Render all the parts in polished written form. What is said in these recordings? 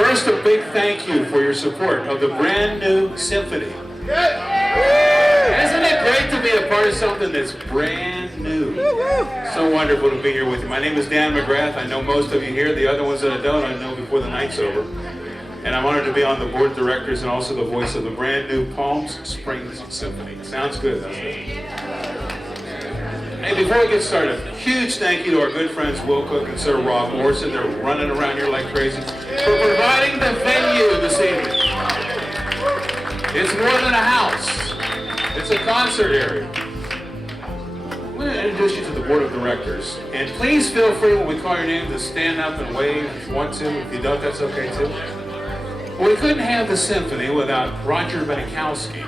First, a big thank you for your support of the brand new Symphony. Isn't it great to be a part of something that's brand new? So wonderful to be here with you. My name is Dan McGrath. I know most of you here. The other ones that I don't, I know before the night's over. And I'm honored to be on the board of directors and also the voice of the brand new Palm Springs Symphony. Sounds good, doesn't it? Hey, before we get started, huge thank you to our good friends Will Cook and Sir Rob Morrison. They're running around here like crazy for providing the venue this evening. It's more than a house. It's a concert area. I'm going to introduce you to the board of directors. And please feel free when we call your name to stand up and wave if you want to. If you don't, that's okay too. Well, we couldn't have the symphony without Roger Benikowski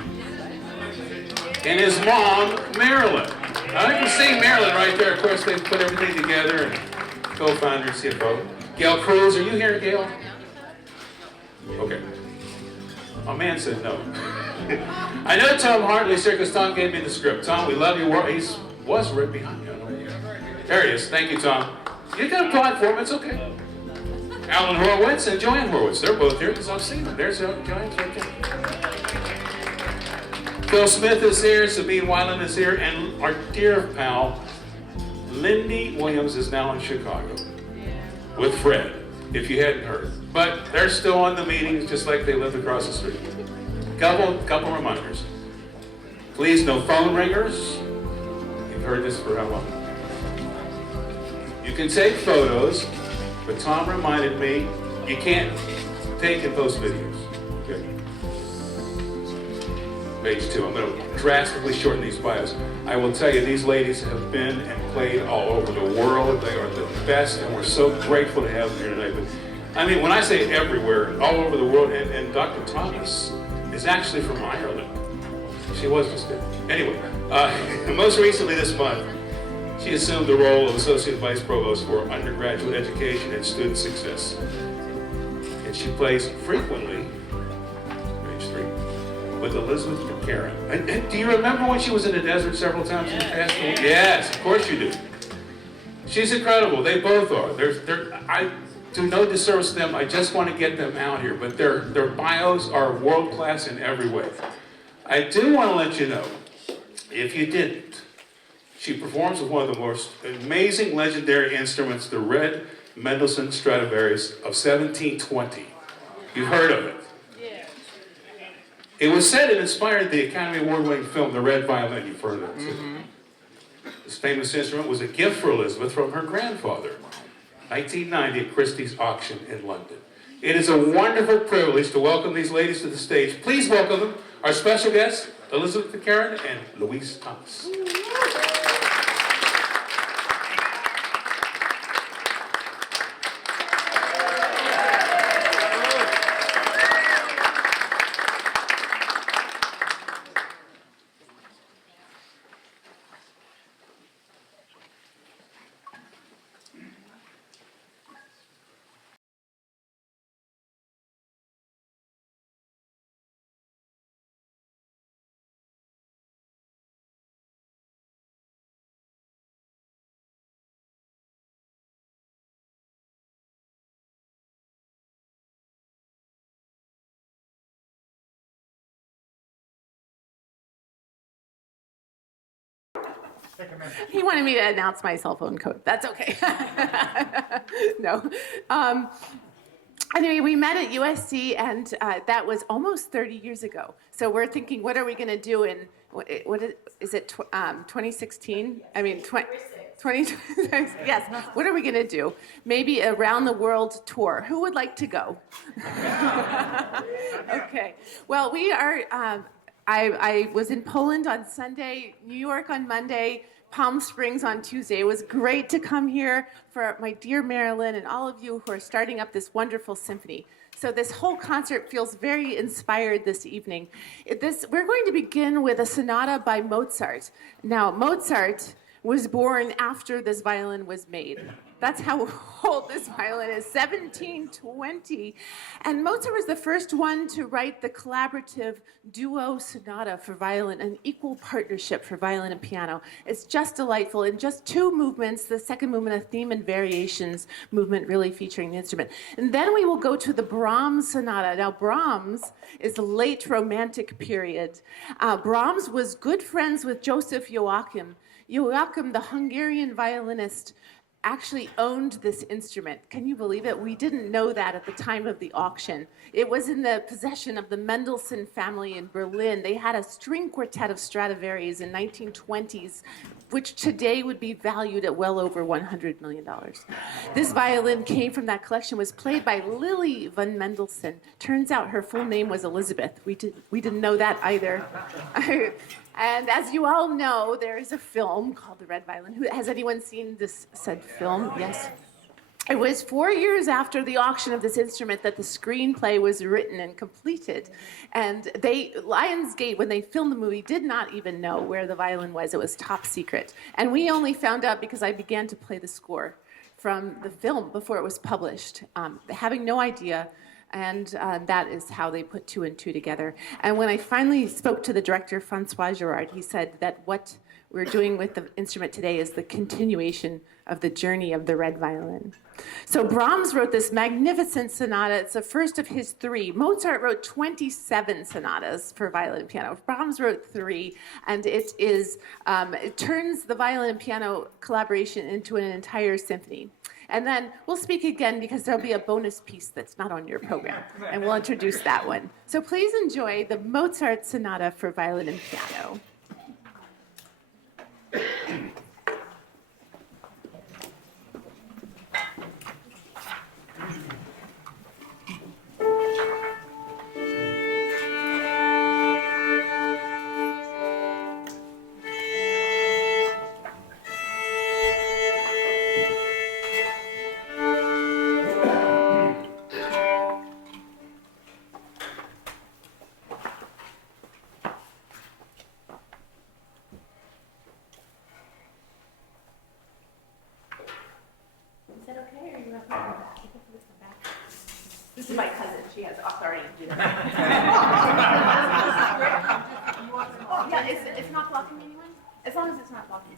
and his mom, Marilyn. Now, you can see Marilyn right there. Of course, they put everything together, and co-founder, CFO. Gail Cruz, are you here, Gail? Okay. My man said no. I know Tom Hartley's here because Tom gave me the script. Tom, we love you. He was right behind you. There he is. Thank you, Tom. You can apply for him. It's okay. Alan Horowitz and Joanne Horowitz. They're both here because I've seen them. There's Joanne's right there. Phil Smith is here, Sabine Weiland is here, and our dear pal, Lindy Williams is now in Chicago with Fred, if you hadn't heard. But they're still on the meetings just like they lived across the street. Couple reminders. Please, no phone ringers. You've heard this for how long? You can take photos, but Tom reminded me you can't take and post videos. Okay. Page 2. I'm going to drastically shorten these bios. I will tell you, these ladies have been and played all over the world. They are the best, and we're so grateful to have them here tonight. But I mean, when I say everywhere, all over the world, and Dr. Thomas is actually from Ireland. She was just there. Anyway, most recently this month, she assumed the role of Associate Vice Provost for Undergraduate Education and Student Success. And she plays frequently, page 3, with Elizabeth and Karen. And do you remember when she was in the desert several times in the past? Yes, of course you do. She's incredible. They both are. I do no disservice to them. I just want to get them out here. But their bios are world-class in every way. I do want to let you know, if you didn't, she performs with one of the most amazing legendary instruments, the Red Mendelssohn Stradivarius of 1720. You've heard of it. It was said it inspired the Academy Award-winning film, The Red Violin. You've heard of it, too. This famous instrument was a gift for Elizabeth from her grandfather, 1990 at Christie's auction in London. It is a wonderful privilege to welcome these ladies to the stage. Please welcome them, our special guests, Elizabeth Karen and Louise Thomas. He wanted me to announce my cell phone code. That's okay. No. Anyway, we met at USC, and that was almost 30 years ago. So we're thinking, what are we going to do in, what is it, 2016? I mean, 20, yes. What are we going to do? Maybe a round the world tour. Who would like to go? Okay. Well, we are... I was in Poland on Sunday, New York on Monday, Palm Springs on Tuesday. It was great to come here for my dear Marilyn and all of you who are starting up this wonderful symphony. So this whole concert feels very inspired this evening. We're going to begin with a sonata by Mozart. Now, Mozart was born after this violin was made. That's how old this violin is, 1720. And Mozart was the first one to write the collaborative duo sonata for violin, an equal partnership for violin and piano. It's just delightful. In just 2 movements, the second movement, a theme and variations movement, really featuring the instrument. And then we will go to the Brahms sonata. Now, Brahms is the late Romantic period. Brahms was good friends with Joseph Joachim. Joachim, the Hungarian violinist, actually owned this instrument. Can you believe it? We didn't know that at the time of the auction. It was in the possession of the Mendelssohn family in Berlin. They had a string quartet of Stradivarius in 1920s, which today would be valued at well over $100 million. This violin came from that collection, was played by Lily von Mendelssohn. Turns out her full name was Elizabeth. We didn't know that either. And as you all know, there is a film called The Red Violin. Has anyone seen this said film? Yes. It was 4 years after the auction of this instrument that the screenplay was written and completed. And Lionsgate, when they filmed the movie, did not even know where the violin was. It was top secret. And we only found out because I began to play the score from the film before it was published, having no idea. And that is how they put 2 and 2 together. And when I finally spoke to the director, Francois Girard, he said that what we're doing with the instrument today is the continuation of the journey of the red violin. So Brahms wrote this magnificent sonata. It's the first of his 3. Mozart wrote 27 sonatas for violin and piano. Brahms wrote 3, and it turns the violin and piano collaboration into an entire symphony. And then we'll speak again because there'll be a bonus piece that's not on your program, and we'll introduce that one. So please enjoy the Mozart Sonata for violin and piano. Is that okay, or you want to come back? This is my cousin. She has authority to do that. Yeah, it's not blocking anyone? As long as it's not blocking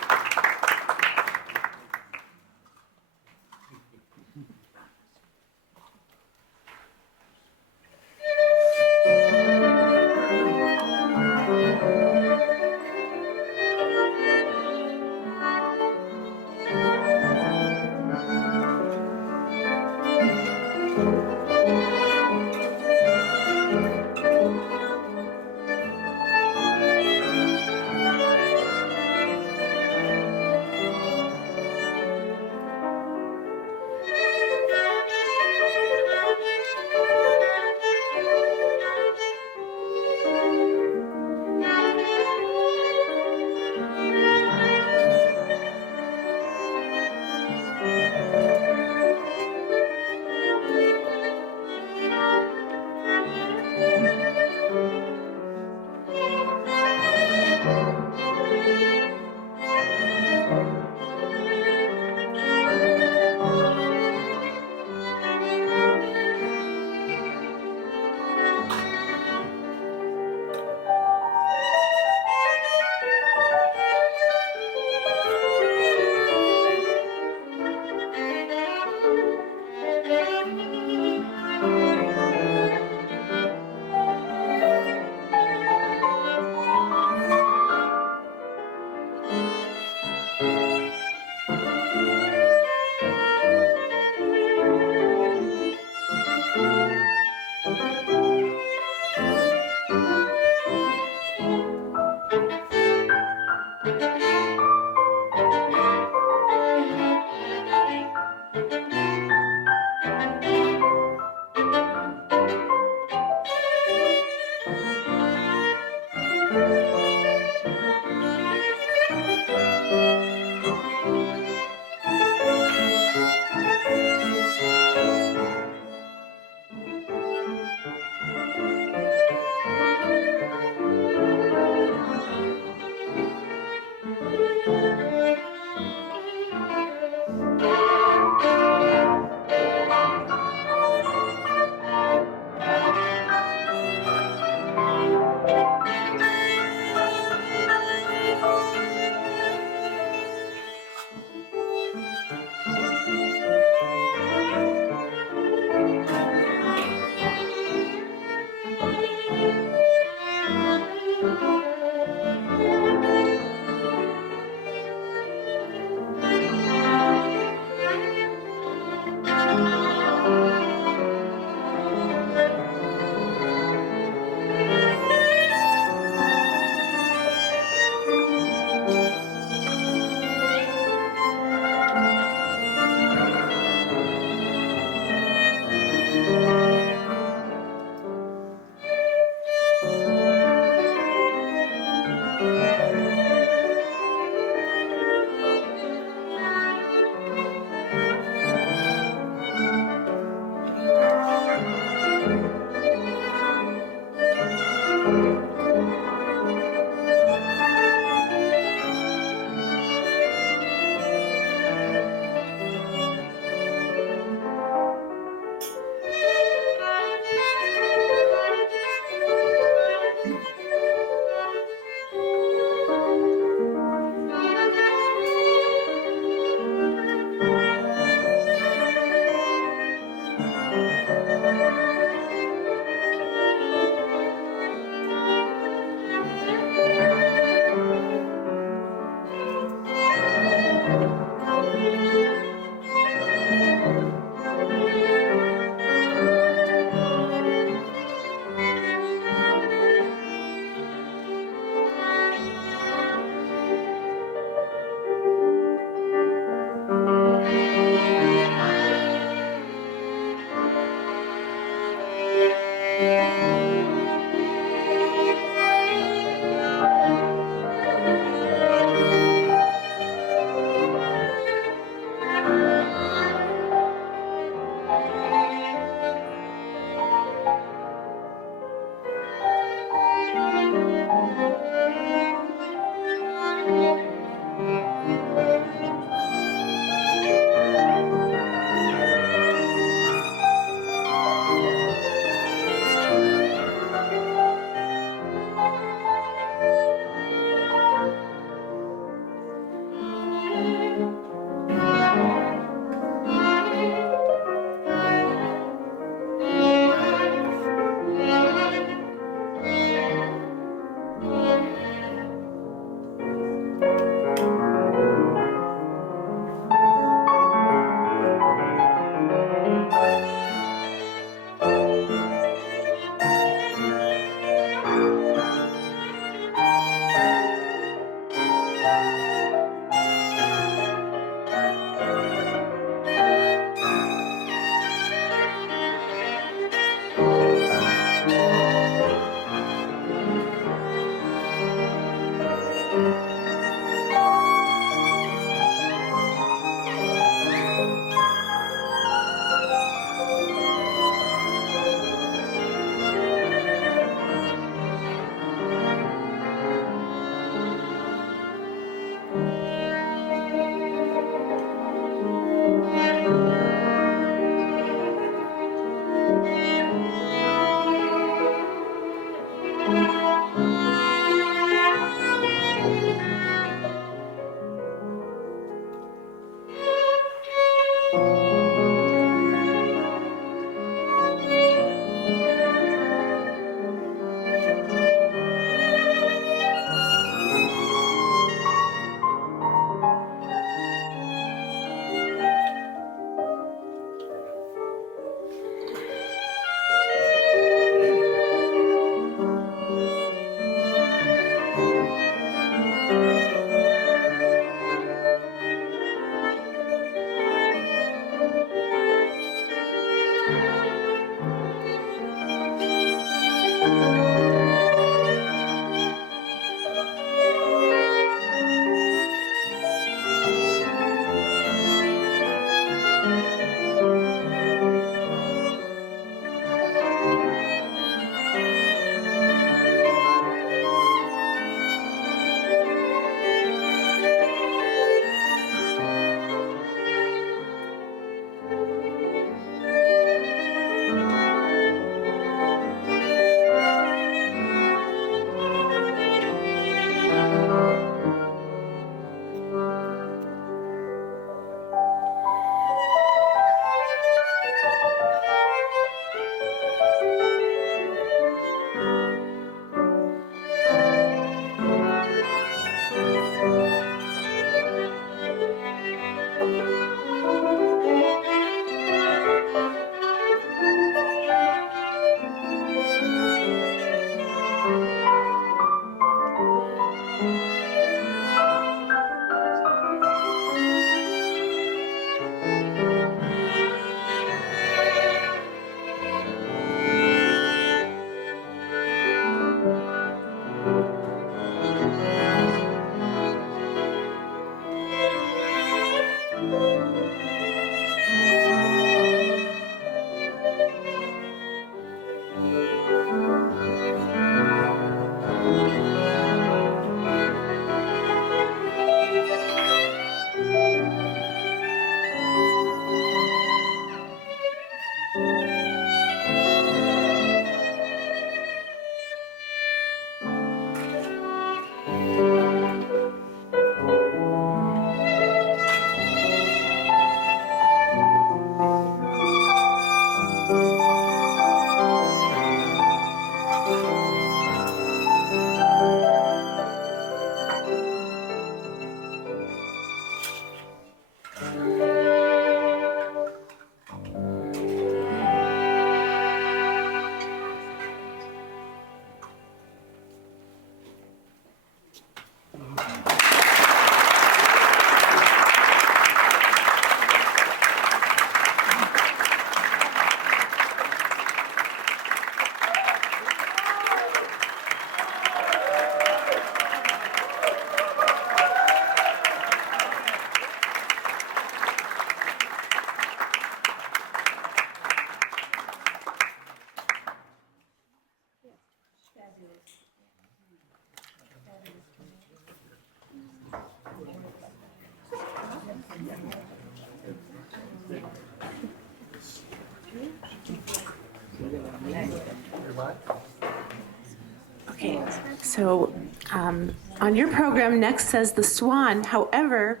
Okay, so on your program next says the Swan. However,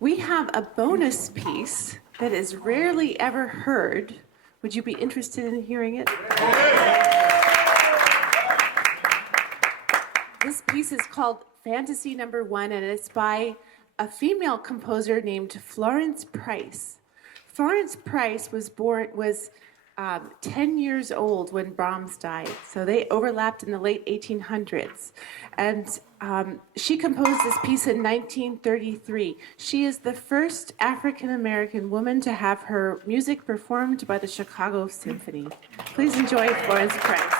we have a bonus piece that is rarely ever heard. Would you be interested in hearing it? This piece is called Fantasy Number One, and it's by a female composer named Florence Price. Florence Price was 10 years old when Brahms died, so they overlapped in the late 1800s. And she composed this piece in 1933. She is the first African-American woman to have her music performed by the Chicago Symphony. Please enjoy Florence Price.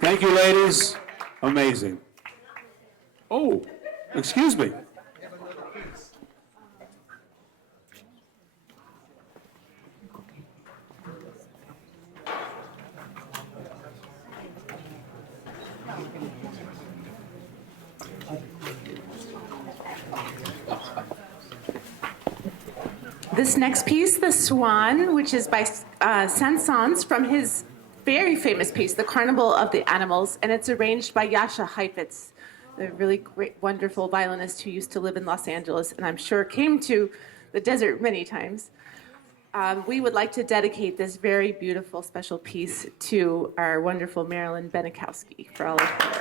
Thank you, ladies. Amazing. Oh, excuse me. This next piece, The Swan, which is by Saint-Saëns from his very famous piece, The Carnival of the Animals, and it's arranged by Jascha Heifetz, a really great, wonderful violinist who used to live in Los Angeles and I'm sure came to the desert many times. We would like to dedicate this very beautiful, special piece to our wonderful Marilyn Benikowski for all of you.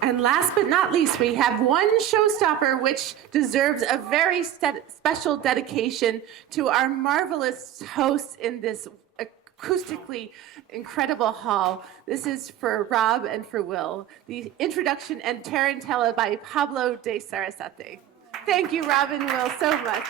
And last but not least, we have one showstopper which deserves a very special dedication to our marvelous hosts in this acoustically incredible hall. This is for Rob and for Will. The introduction and Tarantella by Pablo de Sarasate. Thank you, Rob and Will, so much.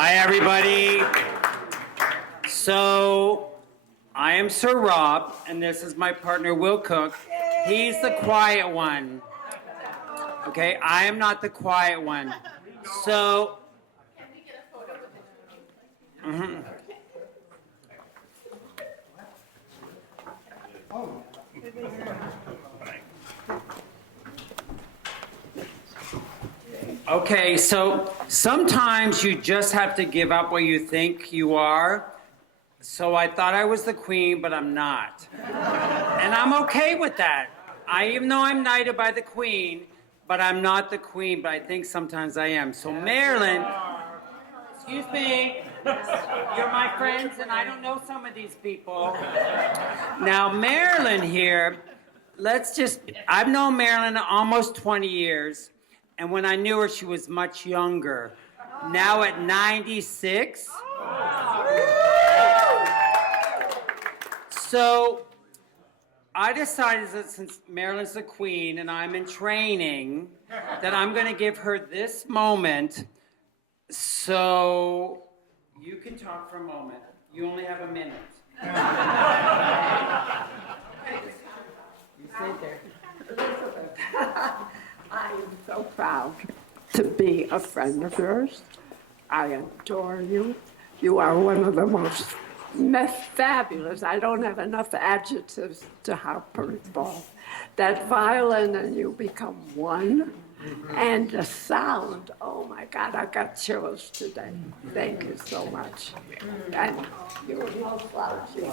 Hi, everybody. So, I am Sir Rob, and this is my partner, Will Cook. He's the quiet one. Okay, I am not the quiet one. So, okay, so sometimes you just have to give up what you think you are. So I thought I was the queen, but I'm not. And I'm okay with that. Even though I'm knighted by the queen, but I'm not the queen, but I think sometimes I am. So Marilyn, excuse me, you're my friends, and I don't know some of these people. Now, Marilyn here, I've known Marilyn almost 20 years, and when I knew her, she was much younger. Now at 96. So I decided that since Marilyn's the queen and I'm in training, that I'm going to give her this moment. So you can talk for a moment. You only have a minute. You sit there. Elizabeth, I am so proud to be a friend of yours. I adore you. You are one of the most fabulous. I don't have enough adjectives to how beautiful. That violin and you become one. And the sound, oh my God, I got chills today. Thank you so much. And you're most lousy.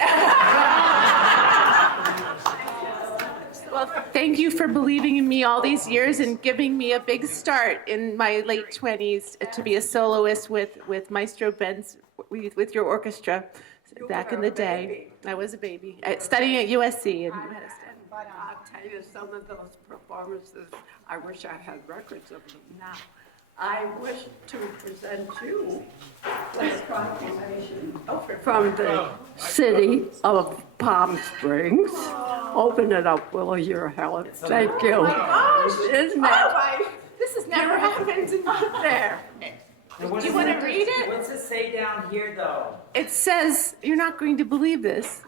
Well, thank you for believing in me all these years and giving me a big start in my late 20s to be a soloist with Maestro Benz, with your orchestra back in the day. I was a baby, studying at USC. But I'll tell you, some of those performances, I wish I had records of them now. I wish to present you with a proclamation from the city of Palm Springs. Open it up, Will, your Helen. Thank you. Oh my gosh! Isn't that This has never happened. there? Do you want to read it? What's it say down here, though? It says, you're not going to believe this.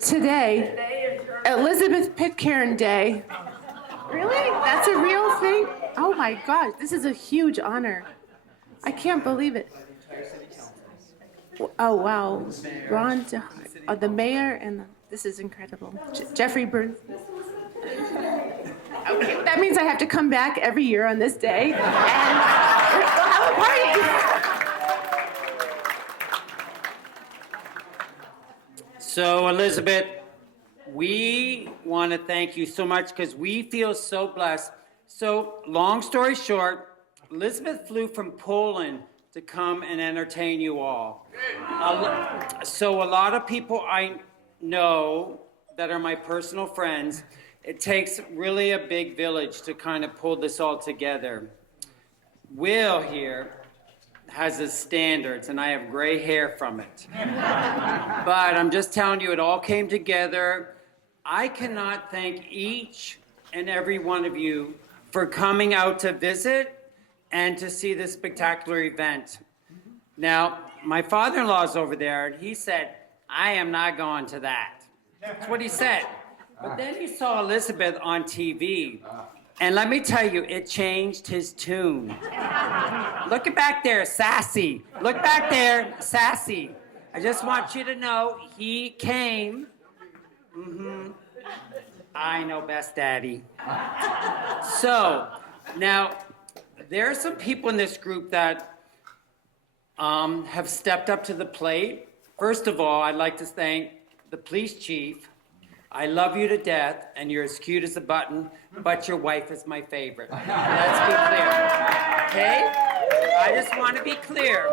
Today, Elizabeth Pitcairn Day. Really? That's a real thing? Oh my gosh, this is a huge honor. I can't believe it. Oh wow, Ron, the mayor, and this is incredible. Jeffrey Burns. Okay, that means I have to come back every year on this day and we'll have a party. So, Elizabeth, we want to thank you so much because we feel so blessed. So, long story short, Elizabeth flew from Poland to come and entertain you all. So, a lot of people I know that are my personal friends, it takes really a big village to kind of pull this all together. Will here has his standards, and I have gray hair from it. But I'm just telling you, it all came together. I cannot thank each and every one of you for coming out to visit and to see this spectacular event. Now, my father-in-law's over there, and he said, I am not going to that. That's what he said. But then he saw Elizabeth on TV. And let me tell you, it changed his tune. Look back there, sassy. Look back there, sassy. I just want you to know he came. I know best, Daddy. So, now, there are some people in this group that have stepped up to the plate. First of all, I'd like to thank the police chief. I love you to death, and you're as cute as a button, but your wife is my favorite. Let's be clear, okay? I just want to be clear.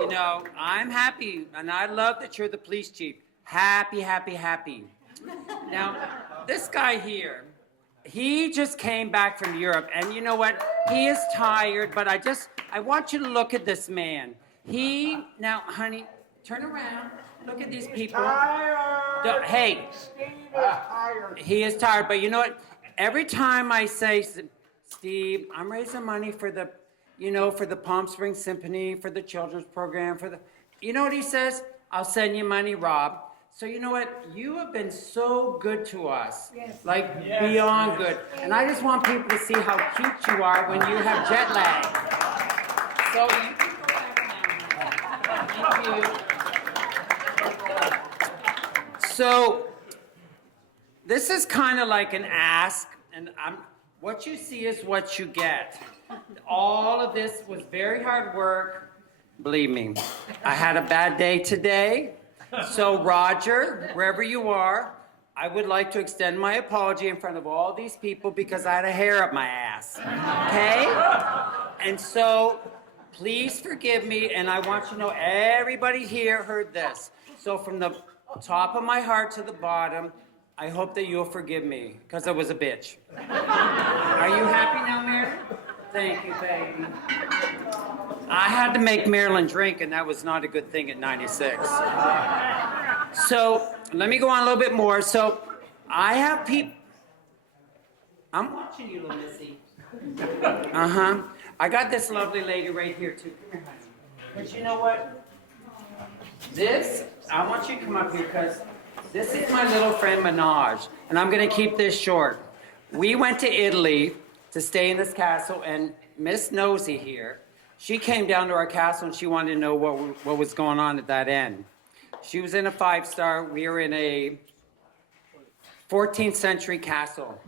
You know, I'm happy, and I love that you're the police chief. Happy, happy, happy. Now, this guy here, he just came back from Europe, and you know what? He is tired, but I want you to look at this man. Now, honey, turn around. Look at these people. Hey, he is tired, but you know what? Every time I say, Steve, I'm raising money for the, you know, for the Palm Springs Symphony, for the children's program, you know what he says? I'll send you money, Rob. So you know what? You have been so good to us, like beyond good. And I just want people to see how cute you are when you have jet lag. So you can go back now. Thank you. So this is kind of like an ask, and what you see is what you get. All of this was very hard work. Believe me, I had a bad day today. So Roger, wherever you are, I would like to extend my apology in front of all these people because I had a hair up my ass, okay? And so please forgive me, and I want you to know everybody here heard this. So from the top of my heart to the bottom, I hope that you'll forgive me because I was a bitch. Are you happy now, Mary? Thank you, baby. I had to make Marilyn drink, and that was not a good thing at 96. So let me go on a little bit more. So I have people. I'm watching you, little missy. I got this lovely lady right here, too. Come here, honey. But you know what? I want you to come up here because this is my little friend Minaj, and I'm going to keep this short. We went to Italy to stay in this castle, and Miss Nosy here, she came down to our castle and she wanted to know what was going on at that end. She was in a 5-star. We were in a 14th century castle.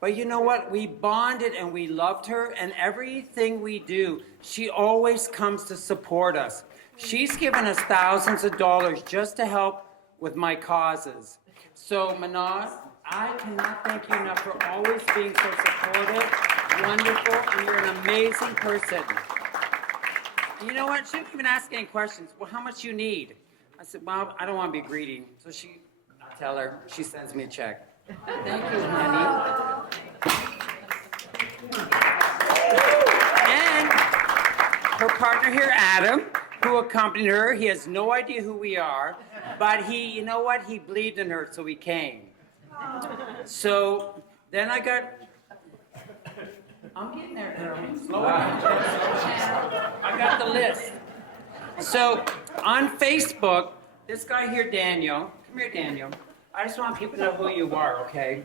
But you know what? We bonded and we loved her, and everything we do, she always comes to support us. She's given us thousands of dollars just to help with my causes. So Manaz, I cannot thank you enough for always being so supportive, wonderful, and you're an amazing person. You know what? She didn't even ask any questions. Well, how much you need? I said, well, I don't want to be greedy. So I tell her, she sends me a check. Thank you, honey. And her partner here, Adam, who accompanied her, he has no idea who we are, but you know what? He believed in her, so he came. So then I'm getting there, girl. Slow down. I got the list. So on Facebook, this guy here, Daniel, come here, Daniel. I just want people to know who you are, okay?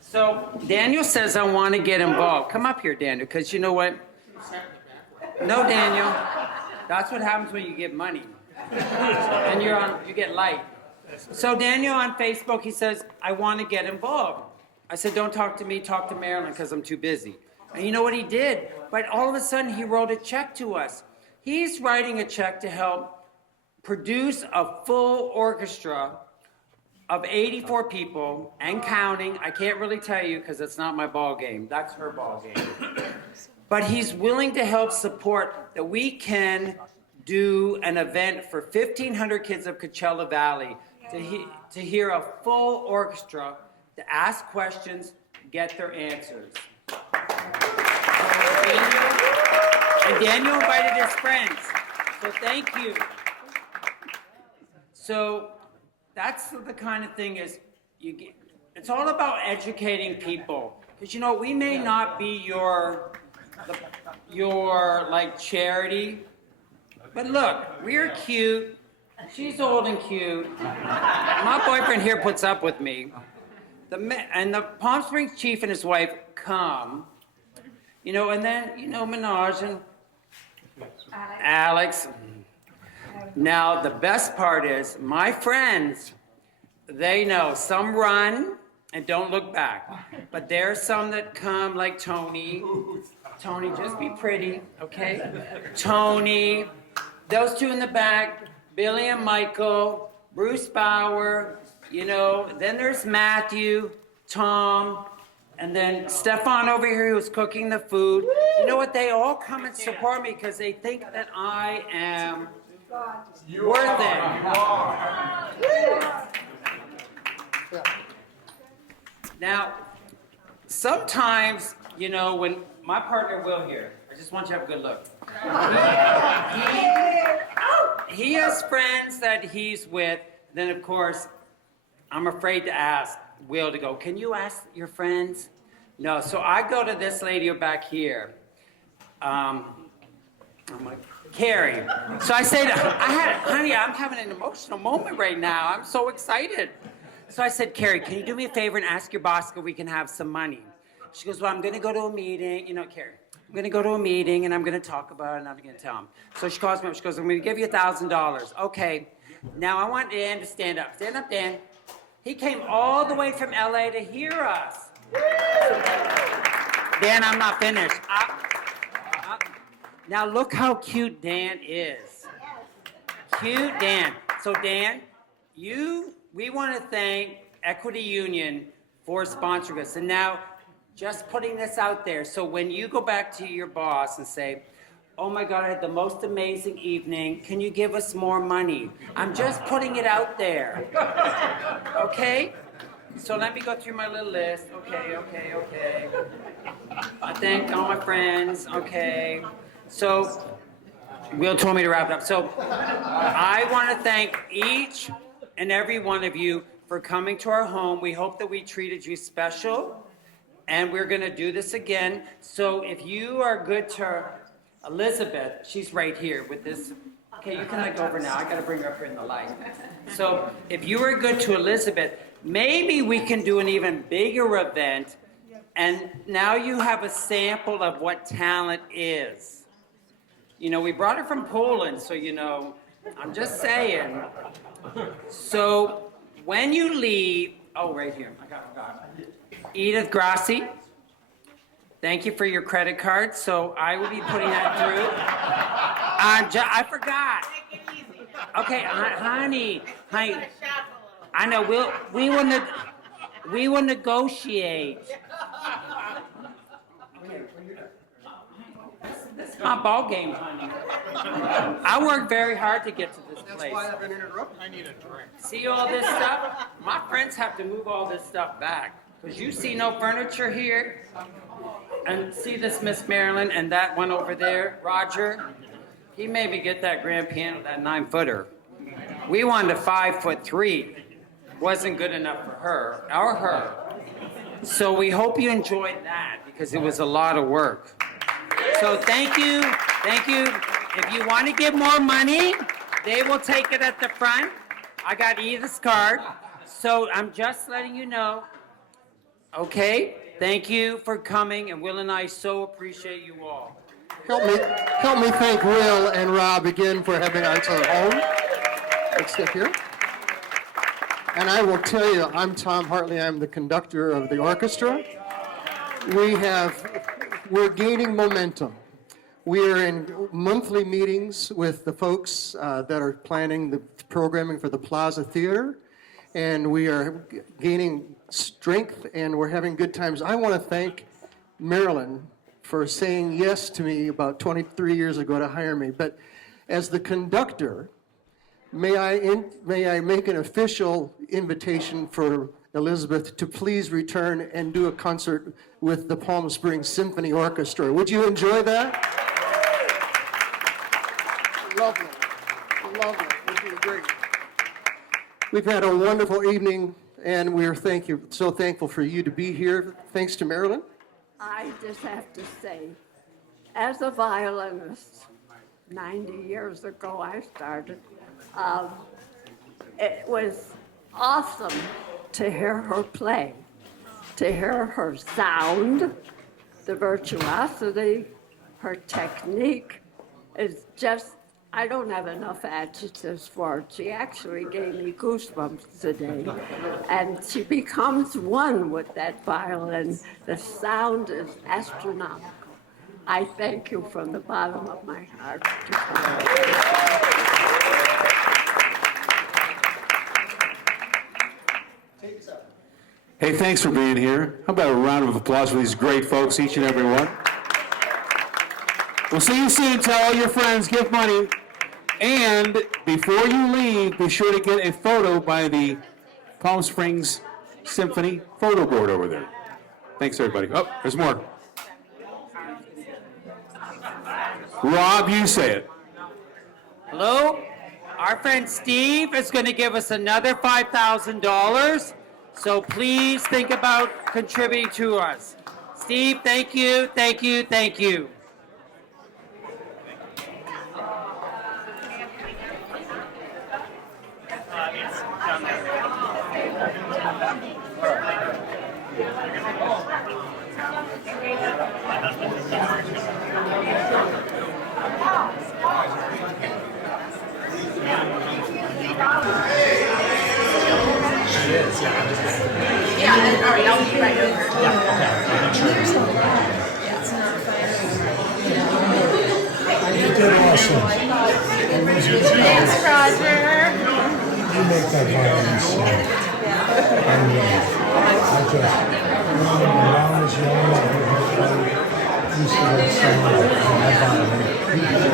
So Daniel says, I want to get involved. Come up here, Daniel, because you know what? No, Daniel. That's what happens when you get money. And you get light. So Daniel on Facebook, he says, I want to get involved. I said, don't talk to me, talk to Marilyn, because I'm too busy. And you know what he did? But all of a sudden, he wrote a check to us. He's writing a check to help produce a full orchestra of 84 people and counting. I can't really tell you because it's not my ball game. That's her ball game. But he's willing to help support that we can do an event for 1,500 kids of Coachella Valley to hear a full orchestra, to ask questions, get their answers. And Daniel invited his friends. So thank you. So that's the kind of thing is it's all about educating people. Because you know, we may not be your like charity, but look, we're cute. She's old and cute. My boyfriend here puts up with me. And the Palm Springs chief and his wife come, you know, and then, you know, Minaj and Alex. Now, the best part is my friends, they know some run and don't look back. But there's some that come like Tony. Tony, just be pretty, okay? Tony, those two in the back, Billy and Michael, Bruce Bauer, you know, then there's Matthew, Tom, and then Stefan over here who's cooking the food. You know what? They all come and support me because they think that I am worth it. Now, sometimes, you know, when my partner Will here, I just want you to have a good look. He has friends that he's with. Then, of course, I'm afraid to ask Will to go, can you ask your friends? No, so I go to this lady back here. I'm like, Carrie. So I said, honey, I'm having an emotional moment right now. I'm so excited. So I said, Carrie, can you do me a favor and ask your boss if we can have some money? She goes, well, I'm going to go to a meeting. You know, Carrie, I'm going to go to a meeting and I'm going to talk about it and I'm going to tell him. So she calls me up. She goes, I'm going to give you $1,000. Okay. Now I want Dan to stand up. Stand up, Dan. He came all the way from LA to hear us. Dan, I'm not finished. Now look how cute Dan is. Cute Dan. So Dan, we want to thank Equity Union for sponsoring us. And now, just putting this out there, so when you go back to your boss and say, oh my God, I had the most amazing evening, can you give us more money? I'm just putting it out there. Okay? So let me go through my little list. Okay. I thank all my friends. Okay. So, Will told me to wrap it up. So, I want to thank each and every one of you for coming to our home. We hope that we treated you special, and we're going to do this again. So, if you are good to Elizabeth, she's right here with this. Okay, you can let go over now. I got to bring her up here in the light. So, if you are good to Elizabeth, maybe we can do an even bigger event, and now you have a sample of what talent is. You know, we brought her from Poland, so you know, I'm just saying. So, when you leave, oh, right here, I forgot. Edith Grassi, thank you for your credit card, so I will be putting that through. I forgot. Okay, honey, I know, we will negotiate. This is my ball game, honey. I worked very hard to get to this place. That's why I've been interrupted. I need a drink. See all this stuff? My friends have to move all this stuff back. Because you see no furniture here. And see this Miss Marilyn and that one over there, Roger? He made me get that grand piano, that 9-footer. We wanted a 5'3". Wasn't good enough for her, or her. So we hope you enjoyed that, because it was a lot of work. So thank you. If you want to give more money, they will take it at the front. I got Edith's card. So I'm just letting you know. Okay? Thank you for coming, and Will and I so appreciate you all. Help me thank Will and Rob again for having us at home. Let's get here. And I will tell you, I'm Tom Hartley. I'm the conductor of the orchestra. We're gaining momentum. We are in monthly meetings with the folks that are planning the programming for the Plaza Theater, and we are gaining strength, and we're having good times. I want to thank Marilyn for saying yes to me about 23 years ago to hire me. But as the conductor, may I make an official invitation for Elizabeth to please return and do a concert with the Palm Springs Symphony Orchestra. Would you enjoy that? Lovely. Would be great. We've had a wonderful evening, and we're so thankful for you to be here. Thanks to Marilyn. I just have to say, as a violinist, 90 years ago I started, it was awesome to hear her play, to hear her sound, the virtuosity, her technique is just, I don't have enough adjectives for it. She actually gave me goosebumps today. And she becomes one with that violin. The sound is astronomical. I thank you from the bottom of my heart. Hey, thanks for being here. How about a round of applause for these great folks, each and every one? We'll see you soon. Tell all your friends, give money. And before you leave, be sure to get a photo by the Palm Springs Symphony photo board over there. Thanks, everybody. Oh, there's more. Rob, you say it. Hello? Our friend Steve is going to give us another $5,000. So please think about contributing to us. Steve, thank you. awesome. Thanks, Roger. You make that violin sing. And I just, when I was young, I used to like sing that violin.